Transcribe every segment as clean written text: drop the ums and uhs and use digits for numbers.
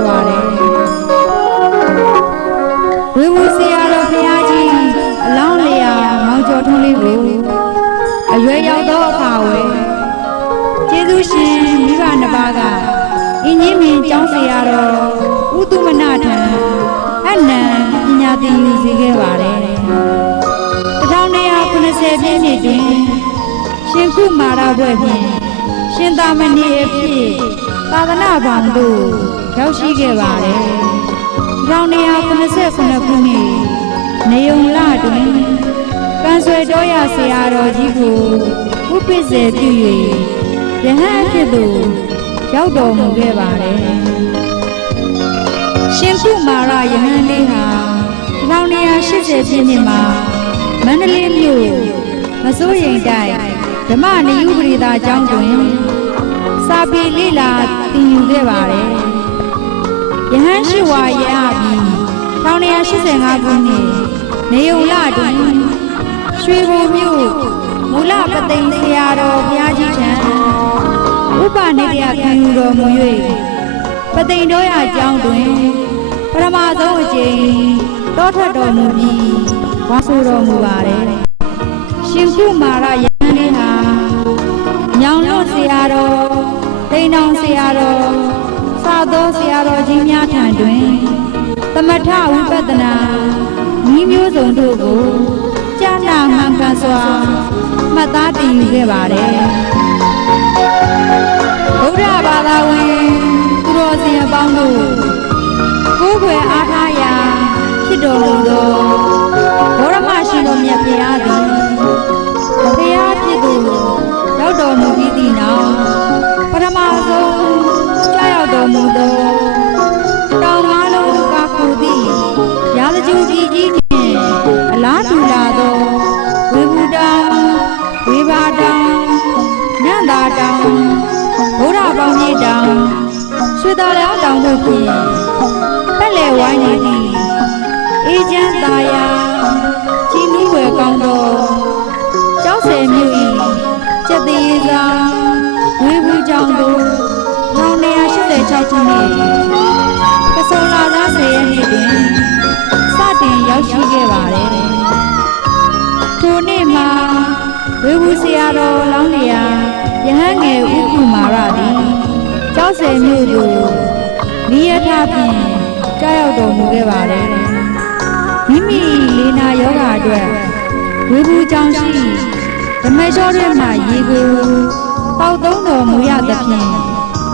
တော်ပါတယ်ဝေဘူးဆရာတော်ဘုရားကြီးအလောင်းလျာမောင်ကျော်ထွန်းလေးကိုအရွယ်ရောက်သောအခါဝယ်ကျေးဇူးရှင်မိဘနှစ်ပါးကအင်းကြီးမင်းကျောင်းဆရာတော်ဥတုမနထံအနံပညာသင်ယူစေခဲ့ပါတယ်1980ပြည့်နှစ်တွင်ရှင်ကုမာရဘွဲ့ဖြင့်ရှင်သာမဏေအဖြစ်သာသနာ့ဘောင်သို့ရောက်ရှိခဲ့ပါတယ်1989ခုနှစ်နေုံလတွင်ကံဆွေတော်ရဆရာတော်ကြီးကိုဥပ္ပစ္စေပြု၍ယဟန်အဖြစ်သို့ရောက်တော်မူခဲ့ပါတယ်ရှင်ကုမာရယဟန်လေးဟာ1980ပြည့်နှစ်မှာမန္တလေးမြို့မစိုးရိမ်တိုက်ဓမ္မနယူပရိသကျောင်းတွင်စာပေလေ့လာသင်ယူခဲ့ပါတယ်ယဟန်ရှိဝါရပြီး1985ခုနှစ်နေုံလတွင်ရွှေဘိုမြို့မူလပသိမ်ဆရာတော်ဘုရားကြီးထံဥပနိဒေယခံယူတော်မူ၍ပသိမ်တော်ရကျောင်းတွင်ပရမဆုံးအကျိန်တောထွက်တော်မူပြီးဝါဆိုတော်မူပါတယ်ရှင်ကုမာရယဟန်လေးဟာညောင်လို့ဆရာတော်တိန်တောင်ဆရာတော်စာသောဆရာတော်ကြီးများထံတွင်သမထဝိပဿနာဤမျိုးစုံတို့ကိုကြားနာမှန်ကန်စွာမှတ်သားတင်ယူခဲ့ပါတယ်ဗုဒ္ဓဘာသာဝင်သူတော်စင်အပေါင်းတို့ကိုယ်ွယ်အားထားရာဖြစ်တော်မူသောဘောရမရှိတော်မြတ်ဘုရားသည်ဘုရားဖြစ်သူရောက်တော်မူပြီးသည့်နောက်ပထမဆုံးကြောက်ရောက်တော်မူသောတောင်ငါးလုံးကခုသည့်ရာဇဂျူကြီးကြီးနှင့်အလားတူလာသောဝေဘူတောင်ဝေဘာတောင်ညံသာတောင်ဗုဒ္ဓပေါင်းကြီးတောင်ရွှေတော်လည်းတောင်တို့ဖြင့်ပတ်လည်ဝိုင်းနေသည့်အေးချမ်းသာယာကြည်နူးဝယ်ကောင်းသောကျောက်ဆယ်မြို့၏ကျက်သေးစာဝေဘူးကျောင်းသို့1986ခုနှစ်ကဆုံလသား10ရက်နေ့တွင်စတင်ရောက်ရှိခဲ့ပါတယ်ထိုနေ့မှာဝေဘူးဆရာတော်လောင်းလျာယဟန်ငယ်ဥကုမာရသည်ကျောက်ဆယ်မြို့သို့နိယထဖြင့်ကြားရောက်တော်မူခဲ့ပါတယ်မိမိလေနာယောဂအတွက်ဝေဘူးကျောင်းရှိဓမ္မရှောတွင်မှရေကိုတောက်သုံးတော်မူရသဖြင့်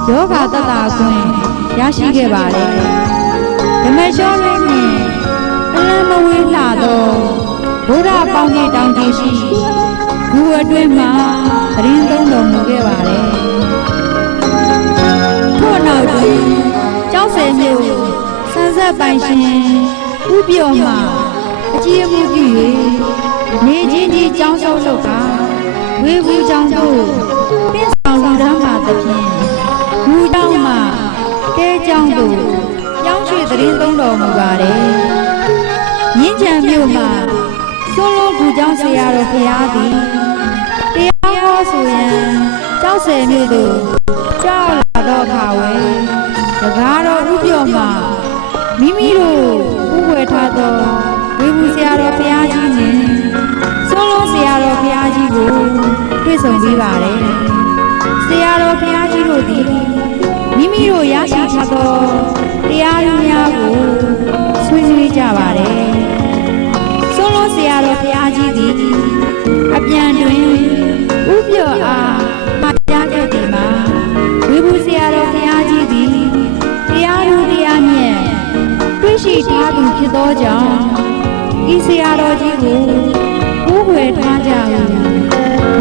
ယောဂတတခွင့်ရရှိခဲ့ပါတယ်ဓမ္မရှောတွင်နှင့်အလံမဝေးလာသောဗုဒ္ဓပေါင်းကြီးတောင်ကြီးရှိဘူအတွင်းမှာပရင်းသုံးတော်မူခဲ့ပါတယ်ထို့နောက်တွင်ကျောက်ဆယ်မြို့ဆန်းဆက်ပိုင်ရှင်ဥပြောမှအကြီးအမှုပြု၍နေချင်းကြီးကျောင်းဆုံးလုပ်တာဝေဘူးကျောင်းတို့ပြည့်စုံလူတန်းပါသဖြင့်ဘူကျောင်းမှတဲကျောင်းတို့ကျောင်းရွှေသတင်းသုံးတော်မူပါတယ်မြင်းချံမြို့မှာစိုးလုံးဘူကျောင်းဆရာတော်ဘုရားသည်တရားဟောဆိုရန်ကျောက်ဆယ်မြို့သို့ကြောက်လာတော့အခါဝဲတကားတော်ဥပြောမှမိမိတို့ဥဝယ်ထားသောဝေဘူးဆရာတော်ဘုရားကြီးနှင့်စိုးလုံးဆရာတော်ဘုရားကြီးကိုတွေ့ဆုံပြီးပါတယ်ဆရာတော်ဘုရားကြီးတို့သည်မိမိတို့ရရှိထားသောတရားဓမ္မများကိုဆွေးနွေးကြပါတယ်စိုးလုံးဆရာတော်ဘုရားကြီးသည်အပြန်တွင်ဥပြောအားမှာကြားခဲ့သည်မှာဝေဘူးဆရာတော်ဘုရားကြီးသည်တရားဓမ္မတရားမြတ်တွေ့ရှိထားသူဖြစ်သောကြောင့်ဤဆရာတော်ကြီးကိုကိုးကွယ်ထားကြဟု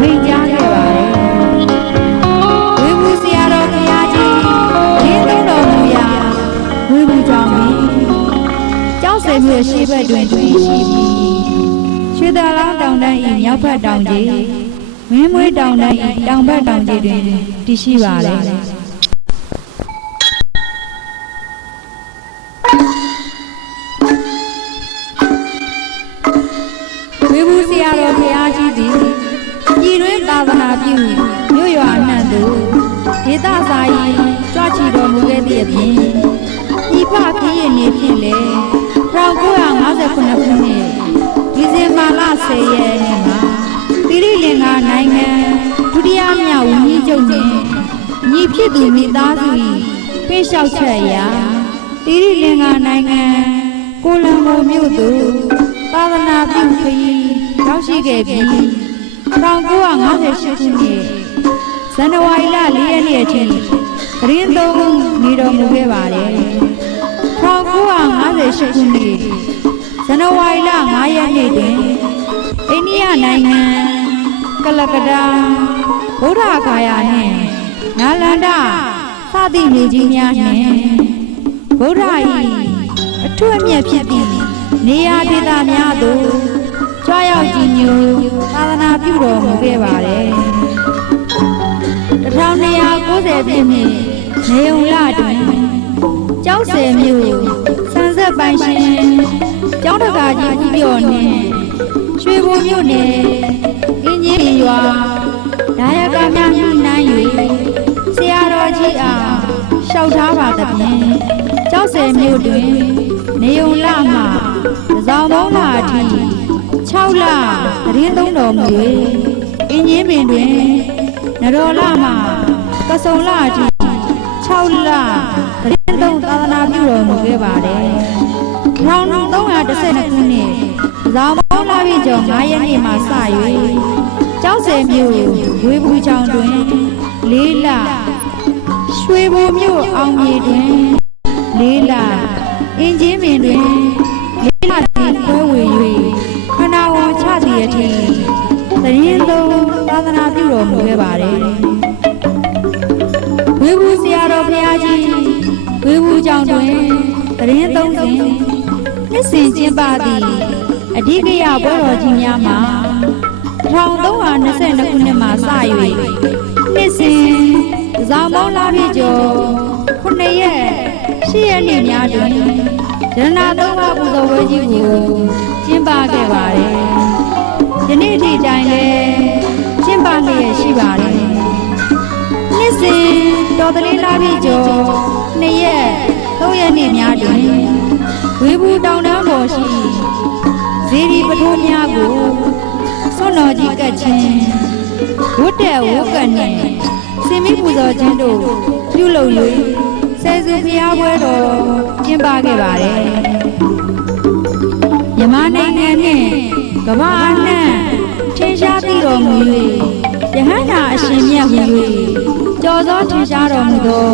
မိန့်ကြားခဲ့ပါတယ်ဝေဘူးဆရာတော်ဘုရားကြီးရင်းသုံးတော်မူရာဝေဘူးကျောင်းသည်ကျောက်ဆယ်မြို့ရှိဘက်တွင်တည်ရှိပြီးရွှေသာလောင်းတောင်တန်း၏မြောက်ဘက်တောင်ကြီးမင်းမွေးတောင်တန်း၏တောင်ဘက်တောင်ကြီးတွင်တည်ရှိပါတယ်ဝေဘူးဆရာတော်ဘုရားကြီးသည်ပြည်တွင်းသာသနာပြုမြို့ရွာအနှံ့သို့ဒေသစာရေးကြွချီတော်မူခဲ့သည့်အပြင် 10 ရက်နေ့မှာတိရိလင်္ကာနိုင်ငံဒုတိယမြောက်ဝန်ကြီးချုပ်နှင့်ညီဖြစ်သူမိသားစု၏ဖိတ်လျှောက်ချက်အရတိရိလင်္ကာနိုင်ငံကိုလံဘိုမြို့သို့သာသနာပြုခရီးရောက်ရှိခဲ့ပြီး1958ခုနှစ်ဇန်နဝါရီလ4 ရက်နေ့အထိသတင်းသုံးနေတော်မူခဲ့ပါတယ်1958ခုနှစ်ဇန်နဝါရီလ5 ရက်နေ့တွင်အိန္ဒိယနိုင်ငံကလကတ္တာဗုဒ္ဓဂါယာနှင့်နာလန္ဒစသည့်မြို့ကြီးများနှင့်ဗုဒ္ဓ၏အထွတ်အမြတ်ဖြစ်သည့်နေရာဒေသများသို့ကြွားရောက်ကြည်ညိုသာသနာပြုတော်မူခဲ့ပါတယ်1290 ပြည့်နှစ်နေုံလတွင်ကျောက်ဆယ်မြို့ဆန်ဆက်ပိုင်ရှင်ကျောင်းတကာကြီးဦးပြော့နှင့်ရွှေဘိုမြို့နယ်အင်းကြီးရွာဒါယကများညှိနှိုင်း၍ဆရာတော်ကြီးအားလျှောက်ထားပါသဖြင့်ကျောက်ဆယ်မြို့တွင်နေုံလမှတစောင်းသုံးလအထိ6 လသတင်းသုံးတော်မူ၍အင်းကြီးပင်တွင်နရောလမှကစုံလအထိ6 လသတင်းသုံးသာသနာပြုတော်မူခဲ့ပါတယ်1312 ခုနှစ်ဇောင်းပေါင်းလပြည့်ကျော်9 ရက်နေ့မှစ၍ကျောက်ဆယ်မြို့ဝေဘူးချောင်းတွင်4 လရွှေဘိုမြို့အောင်မြေတွင်4 လအင်းကြီးပင်တွင်4 လတွင်ခွဲဝေ၍ခဏဝန်ချသည့်အထိသတင်းသုံးသာသနာပြုတော်မူခဲ့ပါတယ်ဝေဘူးဆရာတော်ဘုရားကြီးဝေဘူးကျောင်းတွင်သတင်းသုံးစဉ်နှစ်စဉ်ကျင်းပသည့်အဓိကရပွဲတော်ကြီးများမှာ1322 ခုနှစ်မှစ၍နှစ်စဉ်ဇောင်းပေါင်းလပြည့်ကျော်9 ရက်8 ရက်နေ့များတွင်ရတနာသုံးပါးပူဇော်ပွဲကြီးကိုကျင်းပခဲ့ပါတယ်။ယနေ့ဒီတိုင်းလည်းကျင်းပလျက်ရှိပါတယ်။နှစ်စဉ်တော်တလေးလပြည့်ကျော်2 ရက်3 ရက်နေ့များတွင်ဝေဘူးတောင်တန်းပေါ်ရှိဇေဒီပထိုးများကိုဆွမ်းတော်ကြီးကတ်ခြင်းဝတ်တဲ့ဝတ်ကတ်နှင့်စင်မိပူဇော်ခြင်းတို့ပြုလုပ်၍ဆယ်စုဘုရားပွဲတော်ကျင်းပခဲ့ပါတယ်မြန်မာနိုင်ငံနှင့်ကမ္ဘာအနှံ့ထင်ရှားသိတော်မူ၍ယဟန္တာအရှင်မြတ်ဟူ၍ကျော်စောထင်ရှားတော်မူသော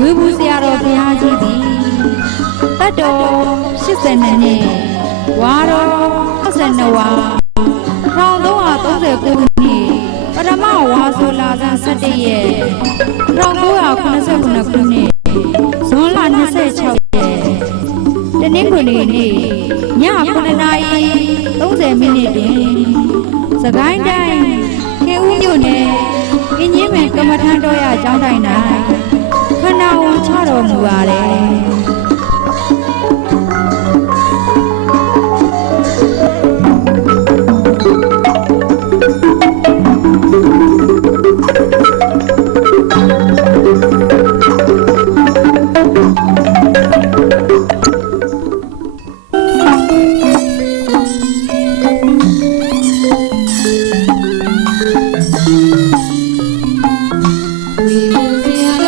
ဝေဘူးဆရာတော်ဘုရားကြီးသည်တတ်တော်82 နှစ်ဝါတော်62 ဝါ1339 ခုနှစ်ပထမဝါဆိုလာဇန်17 ရက်1989 ခုနှစ်ဇွန်လ26 ရက်တနင်္ဂနွေနေ့ည9 နာရီ30 မိနစ်တွင်စကိုင်းတိုင်းခေဦးမြို့နယ်အင်းကြီးပင်ကမ္မထမ်းတော်ရကျောင်းတိုင်း၌ခဏဝန်ချတော်မူပါတယ်We will be our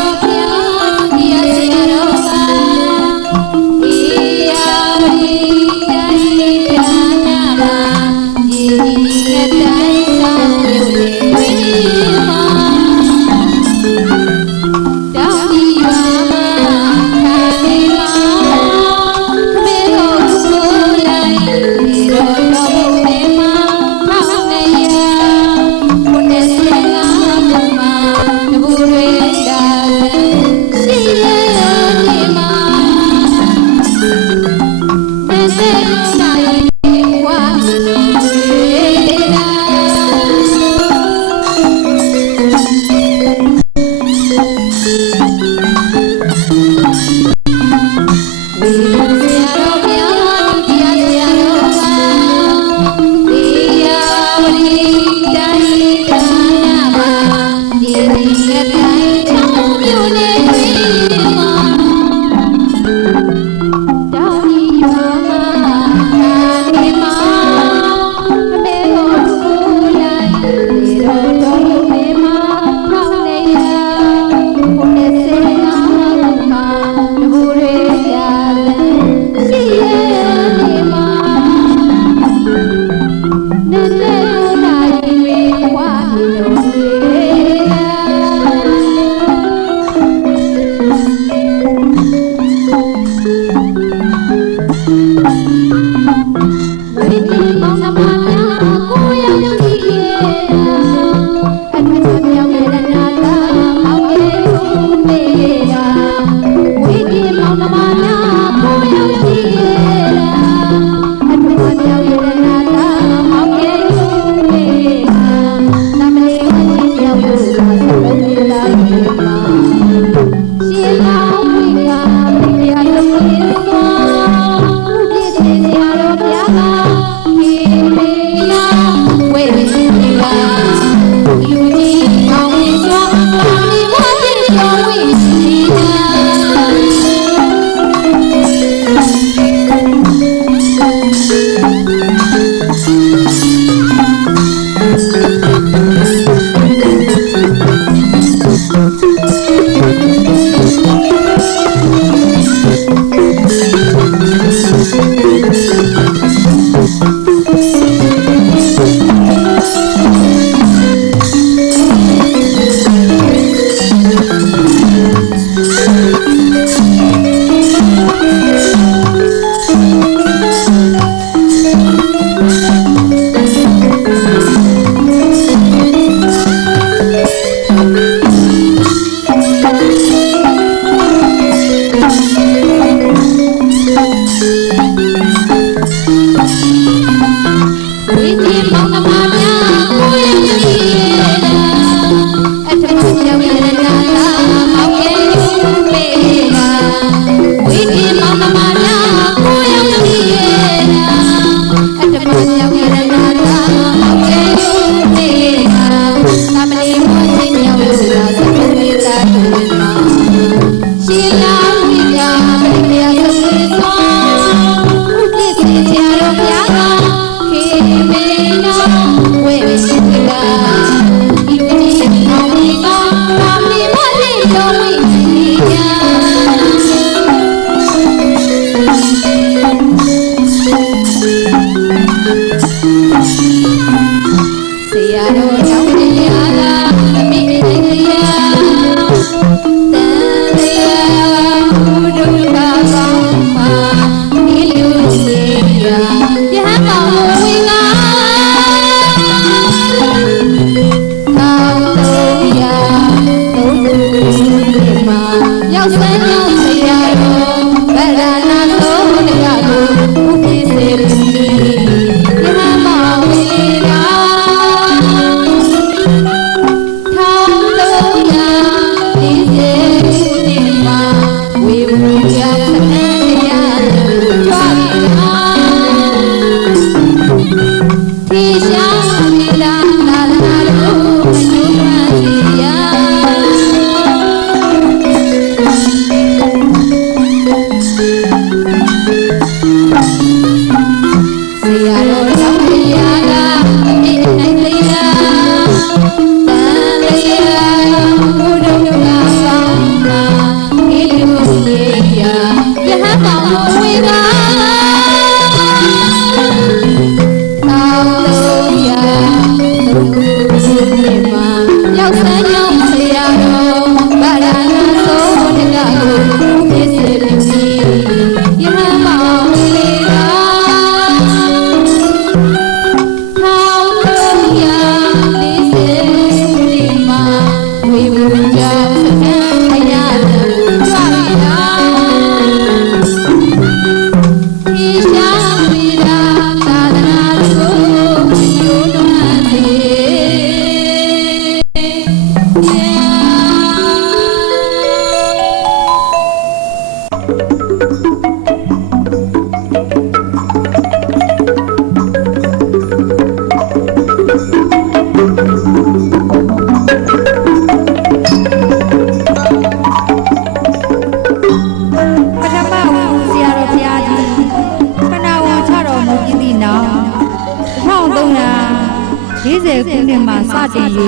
40ခုနှစ်မှာစတင်၍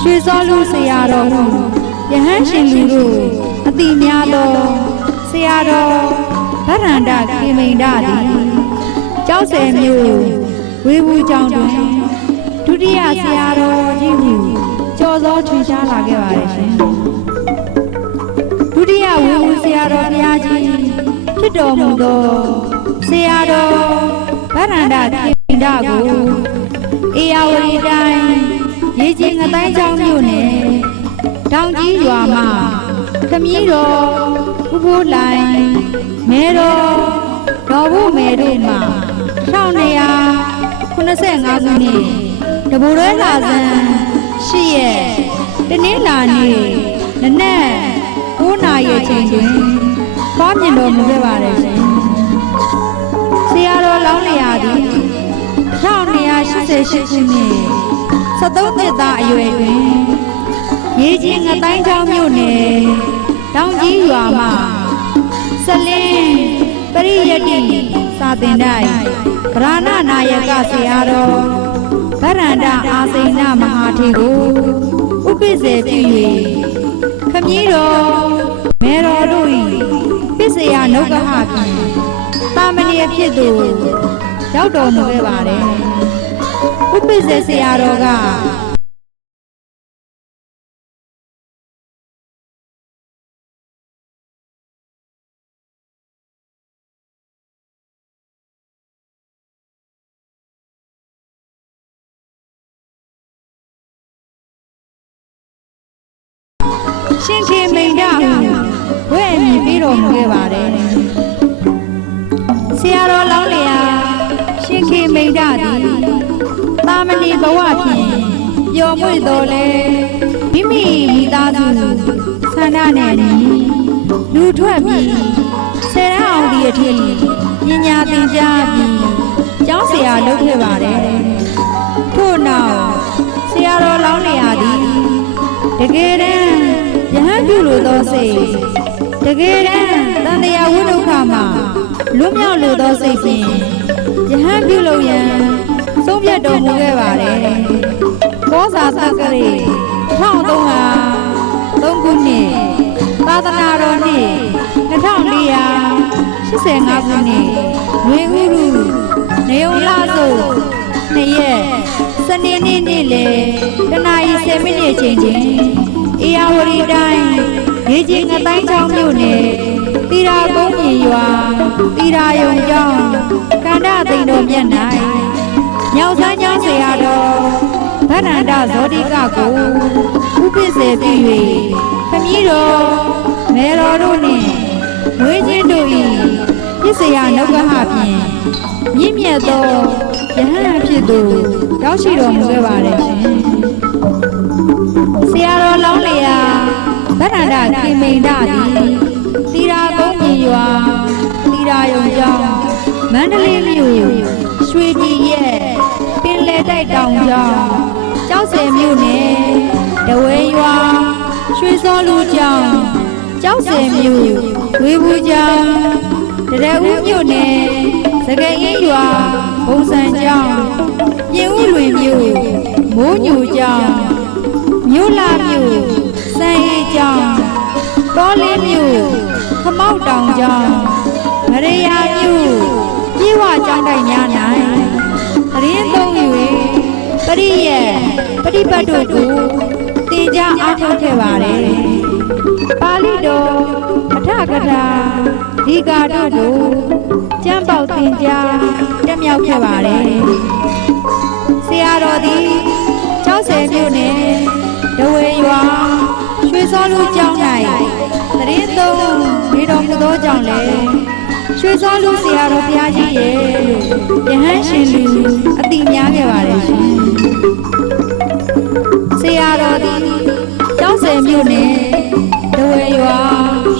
ရွှေစောလူဆရာတော်ဟုယဟန်ရှင်လူတို့အတိများသောဆရာတော်ဗရန္ဒခေမိန်ဒသည်ကျောက်ဆယ်မြို့ဝေဘူးကျောင်းတွင်ဒုတိယဆရာတော်ကြီးဟုကျော်စောထွင်ရှားလာခဲ့ပါတယ်ရှင်ဒုတိယဝေဘူးဆရာတော်ဘုရားကြီးဖြစ်တော်မူသောဆရာတော်ဗရန္ဒခေမိန်ဒကိုအေယာဝတီတိုင်းရေကြီးငတိုင်းကျောင်းမြို့နယ်တောင်ကြီးရွာမှာခမည်းတော်ဥပိုးလိုင်မဲတော်ဒေါ်ဘူးမဲတို့မှာ1285ခုနှစ်တဘူရဲလာဇန်8ရက်တနင်္လာနေ့နနက်9 နာရီချိန်တွင်ဖွားမြင်တော်မူခဲ့ပါတယ်ရှင်ဆရာတော်လောင်းလျာသည်1288ခုနှစ်73နှစ်သားအရွယ်တွင်ရေကြီးငတိုင်းကျောင်းမြို့နယ်တောင်ကြီးရွာမှစလင်းပရိယတ္တိစာသင်တိုက်ဗရဏနာယကဆရာတော်ဗရန္ဒအာစိဏမဟာထေကိုဥပိ္ပေပြု၍ခမည်းတော်မေတော်တို့၏ပစ္စယနုဂဟဖြင့်တာမဏေဖြစ်သူရောက်တော်မူခဲ့ပါတယ်ဥပိ္ပေဆရာတော်ကရှင်ခေမိန်ဒဟုဝဲ့အမည်ပြီးတော်မူခဲ့ပါတယ်ဆရာတော်လောင်းလျာရှင်ခေမိန်ဒသည်တာမဏေဘဝဖြင့်ပျော်မွေ့တော်လဲမိမိမိသားစုဆန္ဒနဲ့လူထွက်ပြီးဆယ်တန်းအောင်ဒီအထိပညာသင်ကြားပြီးကျောင်းဆရာလုပ်ခဲ့ပါတယ်ထို့နောက်ဆရာတော်လောင်းလျာသည်တကယ်တမ်းယဟန်ပြုလိုသောစိတ်တကယ်တမ်းတန်တရားဝိဒုက္ခမှာလွတ်မြောက်လိုသောစိတ်ဖြင့်ယဟန်ပြုလို့ရန်ဆုံးဖြတ်တော်မူခဲ့ပါတယ်ကောဇာသက္ကရေ1303ခုနှစ်သာသနာတော်နှစ်2485ခုနှစ်ဝေဥရုနေုံလစု2ရက်စနေနေ့နေ့လယ်တနာရီ10မိနစ်ချိန်တွင်အေယာဝတီတိုင်းရေကြီးငတိုင်းချောင်းမြို့နယ်တီရာကုန်းပြင်ရွာတီရာယုံကျောင်းကန္တသိန်တော်မြတ်၌ညောင်ဆန်းကျောင်းဆရာတော်ဗရန္ဒဇောတိကကိုဥပိ္ပေပြု၍ခမည်းတော်မေတော်တို့နှင့်ဝေချင်းတို့၏ပစ္စယနုဂဟဖြင့်မြင့်မြတ်သောယဟန်ဖြစ်သူရောက်ရှိတော်မူခဲ့ပါတယ်ရှင်ဆရာတော်လောင်းလျာဗရန္ဒခေမိန်ဒသည်တီရာကုန်းပြင်ရွာတီရာယုံကျောင်းမန္တလေးမြို့ရွှေပြည်ရဲ့ပင်လယ်တိုက်တောင်ကျောင်းကျောက်ဆယ်မြို့နယ်တဝဲရွာရွှေစောလူကျောင်းကျောက်ဆယ်မြို့ဝေဘူးကျောင်းတရဦးမြို့နယ်စကအင်းရွာဘုံစံကျောင်းပြင်ဦးလွင်မြို့မိုးညူကျောင်းမြို့လာမြို့စံရီကျောင်းတောလင်းမြို့ခမောက်တောင်ကျောင်း ရေယာမျိုးပြေဝကြောင်းတိုင်းများ၌သတင်းသုံး၍ပရိယေပฏิပတ်တို့ကိုတေကြအားထုတ်ခဲ့ပါတယ်ပါဠိတော်အထကထာဒီကာတို့ကိုကျမ်းပေါက်သင်ကြားတက်မြောက်ခဲ့ပါတယ်ဆရာတော်သည်60မြို့နယ်ဒဝေရွာရွှေစောလူကျောင်း၌သတင်းသုံးနေတော်မူသောကြောင့်လည်းရွှေစောလူဆရာတော်ဘုရားကြီးရဲ့လို့ယဟန်ရှင်လူအတိများခဲ့ပါတယ်ရှင်ဆရာတော်သည်60မြို့နယ်ဒဝေရွာ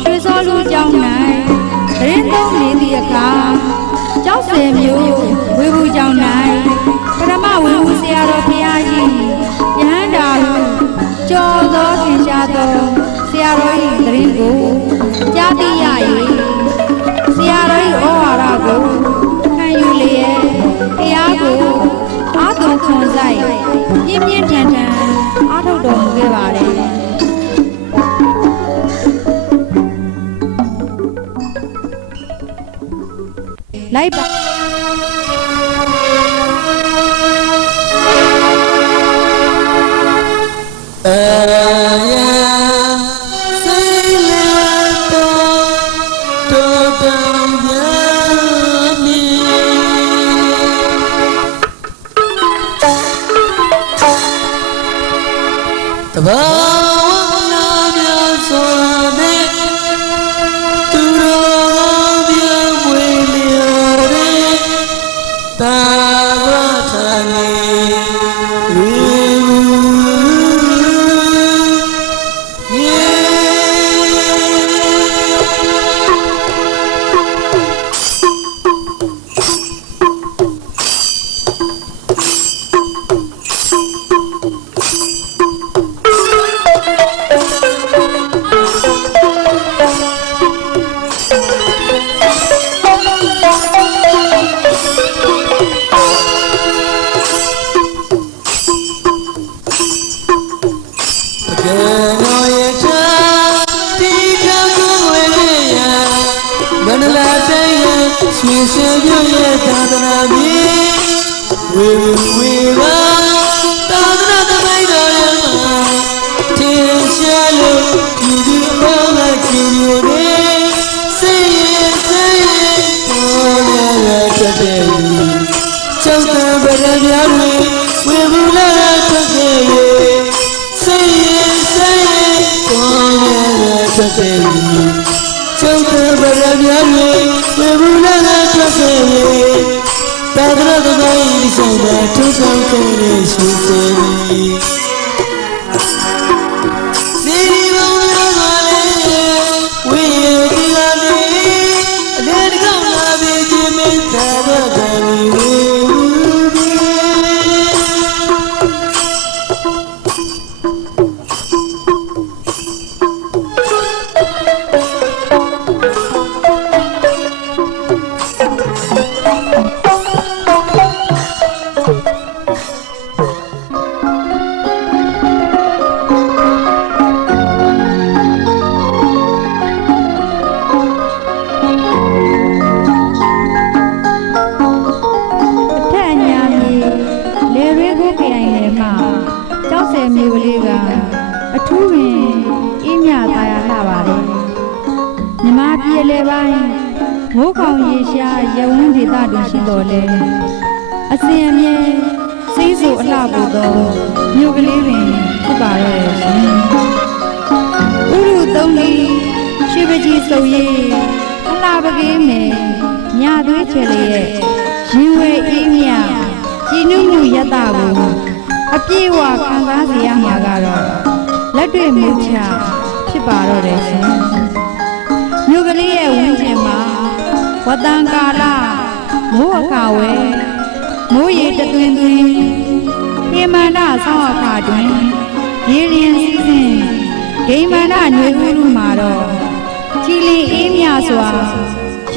ရွှေစောလူကျောင်း၌သတင်းသုံးနေသည့်အခါ60မြို့ဝေဘူးကျောင်း၌ပရမဝေဘူးဆရာတော်ဘုရားကြီးယဟန်တာဟုကျော်သောထင်ရှားသောဆရာတော်၏သတင်းကိုကြားသိရ၍ဆရာတော်၏ဩဝါဒကိုခံယူလျက်တရားကိုအားသွန်ခွန်စိုက်ပြင်းပြင်းထန်ထန်အားထုတ်တော်မူခဲ့ပါတယ်လိုက်ပါ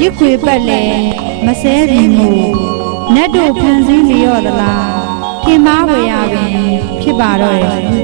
ရစ်ခွေပတ်လဲမဆဲပြီမို့နတ်တို့ဖန်ဆင်းလျော့သလားထင်မှားဝယ်ရပင်ဖြစ်ပါတော့တယ်